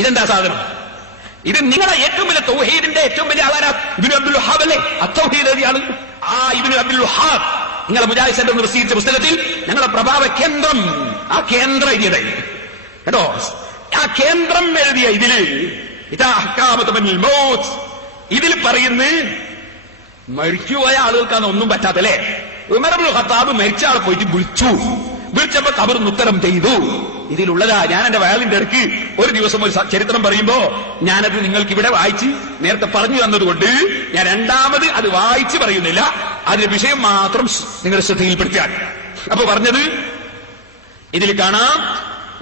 ഇതെന്താ സാധനം? ഇത് നിങ്ങളെ ഏറ്റവും വലിയ തൗഹീദിന്റെ ഏറ്റവും വലിയ ആളാണ് ഇബ്നു അബ്ദുൽ വഹാബ് അല്ലേ? അത്തൗഹീദ് എഴുതിയാണ് ആ ഇബ്നു അബ്ദുൽ വഹാബ്. നിങ്ങളെ മുജാഹിദ് സെന്റർ പ്രസിദ്ധീകരിച്ച പുസ്തകത്തിൽ ഞങ്ങളെ പ്രഭാവ കേന്ദ്രം, ആ കേന്ദ്രം എഴുതിയത് കേട്ടോ. ആ കേന്ദ്രം എഴുതിയ ഇതില് ഇതാ അഹ്കാമുൽ മൗത്ത്, ഇതിൽ പറയുന്നു മരിച്ചുപോയ ആളുകൾക്കാണ് ഒന്നും പറ്റാത്തല്ലേ. ഉമർ ഇബ്നുൽ ഖത്താബ് മരിച്ച ആളെ പോയിട്ട് വിളിച്ചപ്പോ ഖബറിന് ഉത്തരം ചെയ്തു. ഇതിലുള്ളതാ. ഞാൻ എന്റെ വയലിന്റെ ഇടയ്ക്ക് ഒരു ദിവസം ഒരു ചരിത്രം പറയുമ്പോ ഞാനത് നിങ്ങൾക്ക് ഇവിടെ വായിച്ച് നേരത്തെ പറഞ്ഞു തന്നതുകൊണ്ട് ഞാൻ രണ്ടാമത് അത് വായിച്ച് പറയുന്നില്ല. അതിന്റെ വിഷയം മാത്രം നിങ്ങളുടെ ശ്രദ്ധയിൽപ്പെടുത്തിയാൽ. അപ്പൊ പറഞ്ഞത് ഇതിൽ കാണാം,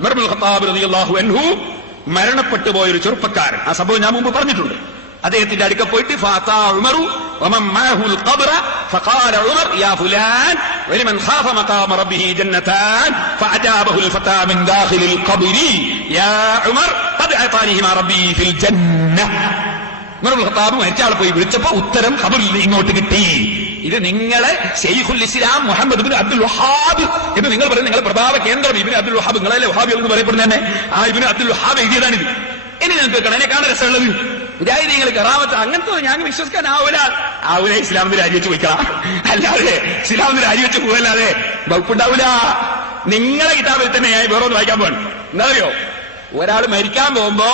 ഉമർ ഇബ്നുൽ ഖത്താബ് റളിയല്ലാഹു അൻഹു മരണപ്പെട്ടു പോയൊരു ചെറുപ്പക്കാരൻ. ആ സംഭവം ഞാൻ മുമ്പ് പറഞ്ഞിട്ടുണ്ട്. അദ്ദേഹത്തിന്റെ അടുക്ക പോയിട്ട് ഫാത്താ ഉമറു വമൻ മഅഹുൽ ഖബ്റ ഫഖാല ഉമർ യാ ഫുലാൻ വലിമൻ ഖാഫ മഖാമ റബ്ബിഹി ജന്നതാൻ ഫഅജാബഹുൽ ഫതാ മിൻ ദാഖിലിൽ ഖബ്രി യാ ഉമർ ഖദ് അതാനിഹിമാ റബ്ബി ഫിൽ ജന്ന. ഉമർ ഇബ്നുൽ ഖത്താബ് മരിച്ച ആളെ പോയി വിളിച്ചപ്പോ ഉത്തരം ഖബറിൽ ഇങ്ങോട്ട് കിട്ടി. ഇത് നിങ്ങളെ ശൈഖുൽ ഇസ്ലാം മുഹമ്മദ് ഇബ്നു അബ്ദുൽ വഹാബ് എന്ന് നിങ്ങൾ പറയുന്നത് നിങ്ങളെ പ്രഭാവ കേന്ദ്രം ഇബ്നു അബ്ദുൽ വഹാബ്, നിങ്ങളല്ലേ വഹാബി എന്ന് പറയപ്പെടുന്ന തന്നെ ആ ഇബ്നു അബ്ദുൽ വഹാബ് എഴുതിയതാണിത്. ഇനി നിങ്ങൾക്ക് കാണാൻ എന്നെ കാണാൻ രസമുള്ളത് മുജാഹിദീങ്ങൾ കറാമത്ത് അങ്ങനത്തെ ഞാൻ വിശ്വസിക്കാനാവൂല. ഇസ്ലാമിന് രാജിവെച്ച് പോയിക്കണം, അല്ലാതെ ഇസ്ലാമിന് രാജിവെച്ച് പോകല്ലാതെ വകുപ്പുണ്ടാവൂല. നിങ്ങളെ കിതാബിൽ തന്നെ ഞാൻ വേറെ ഒന്ന് വായിക്കാൻ പോകണം. എന്താ അറിയോ, ഒരാൾ മരിക്കാൻ പോകുമ്പോ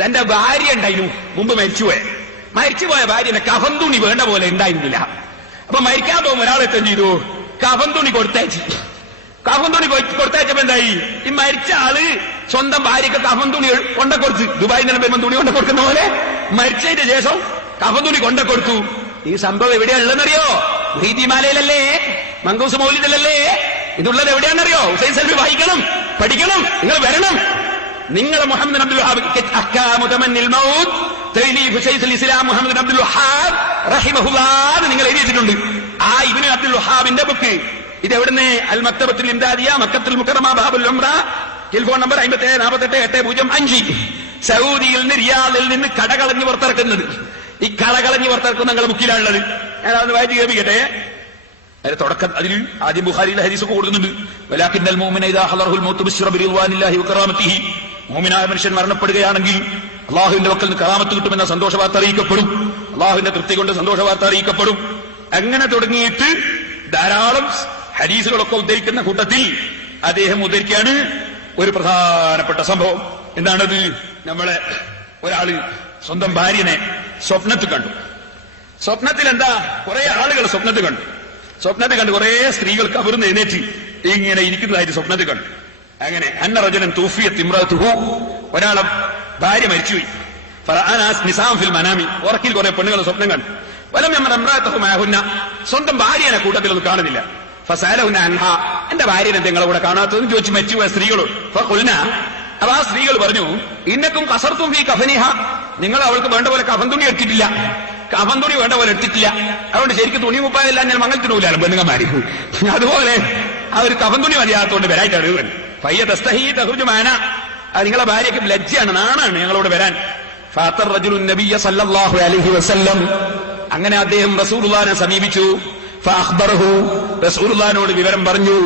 തന്റെ ഭാര്യ ഉണ്ടായിരുന്നു മുമ്പ് മരിച്ചുപോയ ഭാര്യനെ കഫൻ തുണി വേണ്ട പോലെ ഉണ്ടായിരുന്നില്ല. അപ്പൊ മരിക്കാൻ പോകുമ്പോ ഒരാളെത്തും ചെയ്തു കഫൻ തുണി കൊടുത്തയച്ചപ്പോ എന്തായി, ഈ മരിച്ച ആള് സ്വന്തം ഭാര്യക്ക് കഫൻ തുണി കൊണ്ടക്കൊടുത്ത്, ദുബായിൽ നിന്ന് വരുമ്പോൾ തുണി കൊണ്ട കൊടുക്കുന്ന പോലെ മരിച്ചതിന്റെ ശേഷം കഫൻ തുണി കൊണ്ടക്കൊടുത്തു. ഈ സംഭവം എവിടെയാണുള്ളതെന്നറിയോ? ഹീദിമാലയിലല്ലേ, മങ്കൂസ് മൗലിദിലല്ലേ. ഇതുള്ളത് എവിടെയാണെന്നറിയോ? ഹുസൈൻ സൽവി വായിക്കണം, പഠിക്കണം, നിങ്ങൾ വരണം. നിങ്ങളെ മുഹമ്മദ് അബ്ദുൽ വഹാബ് അഹ്കാമു തമന്നിൽ മൗത്ത് തഅലീഫ് ശൈഖുൽ ഇസ്ലാം മുഹമ്മദ് അബ്ദുൽ വഹാബ് റഹിമഹുല്ലാഹ് നിങ്ങൾ എഴുതിയിട്ടുണ്ട്. ആ ഇബ്നു അബ്ദുൽ വഹാബിന്റെ ബുക്ക് ഇതെവിടുന്ന്? അൽ മക്തബത്തുൽ ഇംദാദിയ മക്കത്തുൽ മുകറമ ബാബുൽ ഉംറ, ടെലിഫോൺ നമ്പർ 5748-805. സൗദിയിൽ നിന്ന് റിയാദിൽ നിന്ന് കടകളഞ്ഞ് പുറത്തിറക്കുന്നത്. ഈ കടകളഞ്ഞ് പുറത്തിറക്കുന്ന നിങ്ങളുടെ ബുക്കിലാണുള്ളത്. ഞാനത് വായിച്ച് കേൾപ്പിക്കട്ടെ. അതിന്റെ തുടക്കം അതിൽ ആദ്യം ബുഖാരിയിലെ ഹദീസൊക്കെ കൊടുക്കുന്നുണ്ട്. വലാകിന്നൽ മുഅ്മിന ഇദാ ഹളറഹുൽ മൗതു ബിശ്റ ബിറിദ്വാനില്ലാഹി വകറാമത്തിഹി. മുഅ്മിനായ മനുഷ്യൻ മരണപ്പെടുകയാണെങ്കിൽ അള്ളാഹുവിന്റെ വക്കൽ നിന്ന് കറാമത്ത് കിട്ടുമെന്ന സന്തോഷ വാർത്ത അറിയിക്കപ്പെടും. അള്ളാഹുവിന്റെ തൃപ്തി കൊണ്ട് സന്തോഷ വാർത്ത അറിയിക്കപ്പെടും. അങ്ങനെ തുടങ്ങിയിട്ട് ധാരാളം ഹദീസുകളൊക്കെ ഉദ്ധരിക്കുന്ന കൂട്ടത്തിൽ അദ്ദേഹം ഉദ്ധരിക്കുകയാണ് ഒരു പ്രധാനപ്പെട്ട സംഭവം. എന്താണത്? നമ്മളെ ഒരാള് സ്വന്തം ഭാര്യനെ സ്വപ്നത്തിൽ കണ്ടു. സ്വപ്നത്തിൽ എന്താ? കുറെ ആളുകൾ സ്വപ്നത്തിൽ കണ്ടു കുറെ സ്ത്രീകൾ കബറിന്ന് എഴുന്നേറ്റ് ഇങ്ങനെ ഇരിക്കുന്നതായിട്ട് സ്വപ്നത്തിൽ കണ്ടു. അങ്ങനെ അന്ന റജുലൻ തൂഫിയത് ഇംറഅതുഹു, ഒരാളെ ഭാര്യ മരിച്ചുപോയി. ഫറഅനാസ് നിസാം ഫിൽ മനാമി, ഉറക്കിൽ കുറെ പെണ്ണുങ്ങൾ സ്വപ്നം കണ്ടു. വലം യമർ ഇംറഅതുഹു മഅഹുന്ന, സ്വന്തം ഭാര്യനെ കൂട്ടത്തിലൊന്നും കാണുന്നില്ല. ഫസഅലഹുന്ന അൻഹാ, എന്റെ ഭാര്യനെ നിങ്ങളെ കൂടെ കാണാത്തതെന്ന് ചോദിച്ചു മരിച്ചുപോയ സ്ത്രീകളോട്. ഫഖുൽന, അപ്പൊ ആ സ്ത്രീകൾ പറഞ്ഞു ഇന്നക്കും കസർത്തും ഫീ കഫനിഹ, നിങ്ങൾ അവൾക്ക് വേണ്ട പോലെ കഫൻ തുണി എടുത്തിട്ടില്ല, കഫൻ തുണി വേണ്ട പോലെ എടുത്തിട്ടില്ല. അതുകൊണ്ട് ശരിക്കും തുണി മുപ്പായല്ല ഞാൻ മംഗലത്തിനൂലാണ് പെണ്ണുങ്ങന്മാര്. അതുപോലെ ആ ഒരു കഫൻ തുണി മതിയാകത്തോണ്ട് വരായിട്ടാണ്. ഫയ്യ തസ്തഹീ തഖ്റുജു മാന, നിങ്ങളെ ഭാര്യയ്ക്ക് ലജ്ജയാണ്, നാണാണ് ഞങ്ങളോട് വരാൻ. ഫഅതർ റജുലുൻ നബിയ്യ സല്ലല്ലാഹു അലൈഹി വസല്ലം, അങ്ങനെ അദ്ദേഹം റസൂലുള്ളാഹിനെ സമീപിച്ചു. ഫഅഖ്ബറഹു, റസൂലുള്ളാഹിനോട് വിവരം പറഞ്ഞു.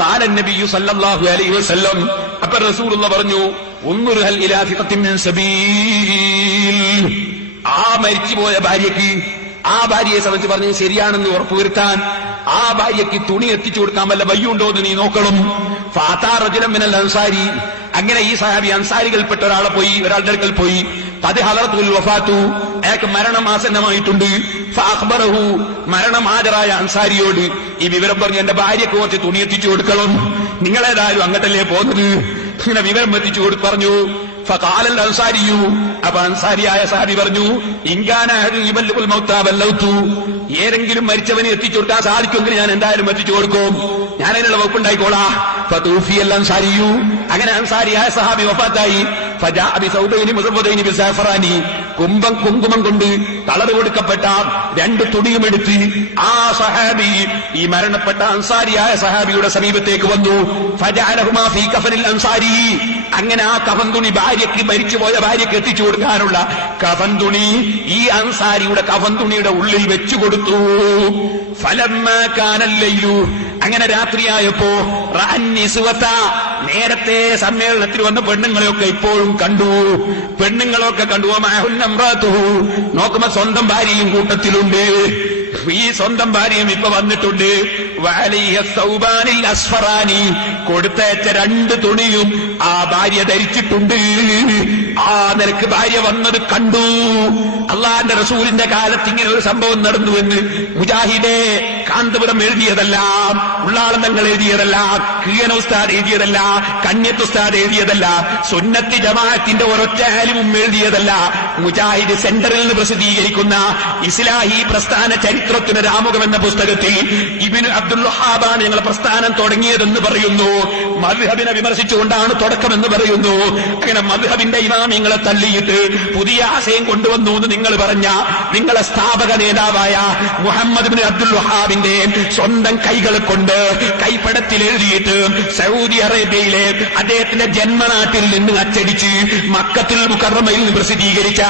ഖാല നബിയ്യു സല്ലല്ലാഹു അലൈഹി വസല്ലം, അപ്പോൾ റസൂലുള്ളാഹി പറഞ്ഞു ഉൻദുർ ഹൽ ഇലാ ഫിഖത്തിൻ മിൻ സബീൽ, ആ മരിച്ചുപോയ ഭാര്യയ്ക്ക്, ആ ഭാര്യയെ സംബന്ധിച്ച് പറഞ്ഞു ശരിയാണെന്ന് ഉറപ്പുവരുത്താൻ ആ ഭാര്യയ്ക്ക് തുണി എത്തിച്ചു കൊടുക്കാൻ വല്ല വയ്യുണ്ടോ എന്ന് നീ നോക്കണം. ഫാത്താ റജുലൻ മിനൽ അൻസാരി, അങ്ങനെ ഈ സഹാബി അൻസാരികൾപ്പെട്ട ഒരാളുടെ അടുക്കൽ പോയി. ഖദ് ഹദറത്തുൽ വഫാത്തു, അയാൾക്ക് മരണം ആസന്നമായിട്ടുണ്ട്. ഫഅഖ്ബറഹു, മരണം ഹാജരായ അൻസാരിയോട് ഈ വിവരം പറഞ്ഞു എന്റെ ഭാര്യയ്ക്ക് കുറച്ച് തുണി എത്തിച്ചു കൊടുക്കണം, നിങ്ങളേതായാലും അങ്ങോട്ടല്ലേ പോകുന്നത്, ഇങ്ങനെ വിവരം എത്തിച്ചു പറഞ്ഞു. ഫഖാലൽ അൻസാരിയു, അപ്പൊ അൻസാരിയായ സഹാബി പറഞ്ഞു ഇൻകാന യുബല്ലിഗുൽ മൗതാ ബല്ലൗതു, ഏതെങ്കിലും മരിച്ചവനെ എത്തിച്ചു കൊടുക്കാൻ സാധിക്കുമെങ്കിൽ ഞാൻ എന്തായാലും എത്തിച്ചു കൊടുക്കും, ഞാൻ അതിനുള്ള വകുപ്പുണ്ടായിക്കോളാം. ഫതൂഫിയൽ അൻസാരിയു, അങ്ങനെ അൻസാരിയായ സഹാബി വഫാത്തായി. ഫജാഅ ബിസൗദൈനി മുസവ്വദൈനി ബിസഅഫറാനി, കുങ്കുമം കൊണ്ട് കളർ കൊടുക്കപ്പെട്ട 2 തുണിയും എടുത്ത് ആ സഹാബി, ഈ മരണപ്പെട്ട അൻസാരിയായ സഹാബിയുടെ സമീപത്തേക്ക് വന്നു. ഫജഅലഹുമാ ഫീ കഫനിൽ അൻസാരി, അങ്ങനെ ആ കഫൻ തുണി ഭാര്യയ്ക്ക്, മരിച്ചുപോയ ഭാര്യയ്ക്ക് എത്തിച്ചു കൊടുക്കാനുള്ള കഫൻ തുണി ഈ അൻസാരിയുടെ കഫൻ തുണിയുടെ ഉള്ളിൽ വെച്ചു കൊടുത്തു. ഫലമ്മാ കാനൽ ലൈലു, അങ്ങനെ രാത്രിയായപ്പോ റഅന്നിസ്വത, നേരത്തെ സമ്മേളനത്തിൽ വന്ന പെണ്ണുങ്ങളെയൊക്കെ ഇപ്പോഴും കണ്ടു. പെണ്ണുങ്ങളൊക്കെ കണ്ടു. നോക്കുമ്പോ സ്വന്തം ഭാര്യയും കൂട്ടത്തിലുണ്ട്. ഈ സ്വന്തം ഭാര്യയും ഇപ്പൊ വന്നിട്ടുണ്ട്. അസ്ഫറാനി, കൊടുത്തയച്ച 2 തുണിയും ആ ഭാര്യ ധരിച്ചിട്ടുണ്ട്. ആ നിനക്ക് ഭാര്യ വന്നത് കണ്ടു. അള്ളാന്റെ റസൂലിന്റെ കാലത്ത് ഇങ്ങനെ ഒരു സംഭവം നടന്നുവെന്ന് മുജാഹിദേ കാന്തപുരം എഴുതിയതല്ല, ഉള്ളാളന്തങ്ങൾ എഴുതിയതല്ല, കീയന ഉസ്താദ് എഴുതിയതല്ല, കണ്യത്ത് ഉസ്താദ് എഴുതിയതല്ല, സുന്നത്തി ജമാഅത്തിന്റെ ഒരൊറ്റ ആലിമും എഴുതിയതല്ല. മുജാഹിദ് സെന്ററിൽ നിന്ന് പ്രസിദ്ധീകരിക്കുന്ന ഇസ്ലാഹി പ്രസ്ഥാന ചരിത്രത്തിന് രാമുഖം എന്ന പുസ്തകത്തിൽ ഇബ്നു അബ്ദുൽ വഹാബാണ് ഞങ്ങൾ പ്രസ്ഥാനം തുടങ്ങിയതെന്ന് പറയുന്നു. മദ്ഹബിനെ വിമർശിച്ചുകൊണ്ടാണ് തുടക്കമെന്ന് പറയുന്നു. അങ്ങനെ മദ്ഹബിന്റെ ഇമാമിങ്ങളെ തള്ളിയിട്ട് പുതിയ ആശയം കൊണ്ടുവന്നു എന്ന് നിങ്ങൾ പറഞ്ഞ നിങ്ങളെ സ്ഥാപക നേതാവായ മുഹമ്മദ് ഇബ്നു അബ്ദുൽ വഹാബിന്റെ സ്വന്തം കൈകളെ കൊണ്ട് കൈപ്പടത്തിൽ എഴുതിയിട്ട് സൗദി അറേബ്യയിലെ അദ്ദേഹത്തിന്റെ ജന്മനാട്ടിൽ നിന്ന് അച്ചടിച്ച് മക്കത്തുൽ മുകറമയിൽ നിന്ന് പ്രസിദ്ധീകരിച്ച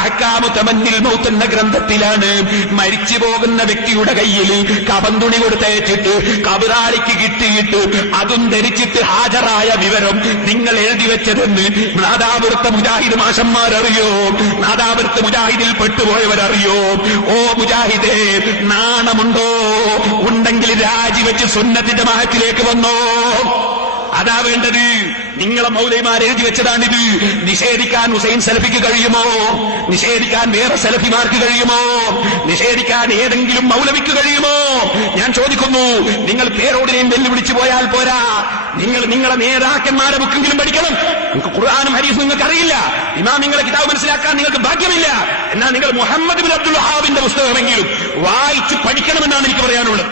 അഹ്കാമു തമന്നിൽ മൗത്ത് എന്ന ഗ്രന്ഥത്തിലാണ് മരിച്ചു പോകുന്ന വ്യക്തിയുടെ കയ്യിൽ കബന്തുണി കൊടുത്തയച്ചിട്ട് കബറാലിക്ക് കിട്ടിയിട്ട് അതും ധരിച്ചിട്ട് ഹാജരായ വിവരം നിങ്ങൾ എഴുതി വെച്ചതെന്ന് നാദാപുരത്തെ മുജാഹിദ് മാഷന്മാരറിയോ? നാദാപുരത്തെ മുജാഹിദിൽ പെട്ടുപോയവരറിയോ? ഓ മുജാഹിദേ, നാണമുണ്ടോ? ഉണ്ടെങ്കിൽ രാജിവെച്ച് സുന്നത്തി ജമാഅത്തിലേക്ക് വന്നോ. അതാ വേണ്ടത്. നിങ്ങളെ മൗലവിമാർ എഴുതി വെച്ചതാണിത്. നിഷേധിക്കാൻ ഹുസൈൻ സലഫിക്ക് കഴിയുമോ? നിഷേധിക്കാൻ വേറെ സലഫിമാർക്ക് കഴിയുമോ? നിഷേധിക്കാൻ ഏതെങ്കിലും മൗലവിക്ക് കഴിയുമോ? ഞാൻ ചോദിക്കുന്നു. നിങ്ങൾ പേരോടിനെയും വെല്ലുവിളിച്ചു പോയാൽ പോരാ. നിങ്ങളെ നേതാക്കന്മാരെ ബുക്കെങ്കിലും പഠിക്കണം. നിങ്ങൾക്ക് ഖുർആനും ഹദീസും നിങ്ങൾക്ക് അറിയില്ല. ഇമാമിങ്ങളെ കിതാബ് മനസ്സിലാക്കാൻ നിങ്ങൾക്ക് ഭാഗ്യമില്ല. എന്നാൽ നിങ്ങൾ മുഹമ്മദ് ഇബ്നു അബ്ദുൽ വഹാബിന്റെ പുസ്തകമെങ്കിലും വായിച്ചു പഠിക്കണമെന്നാണ് എനിക്ക് പറയാനുള്ളത്.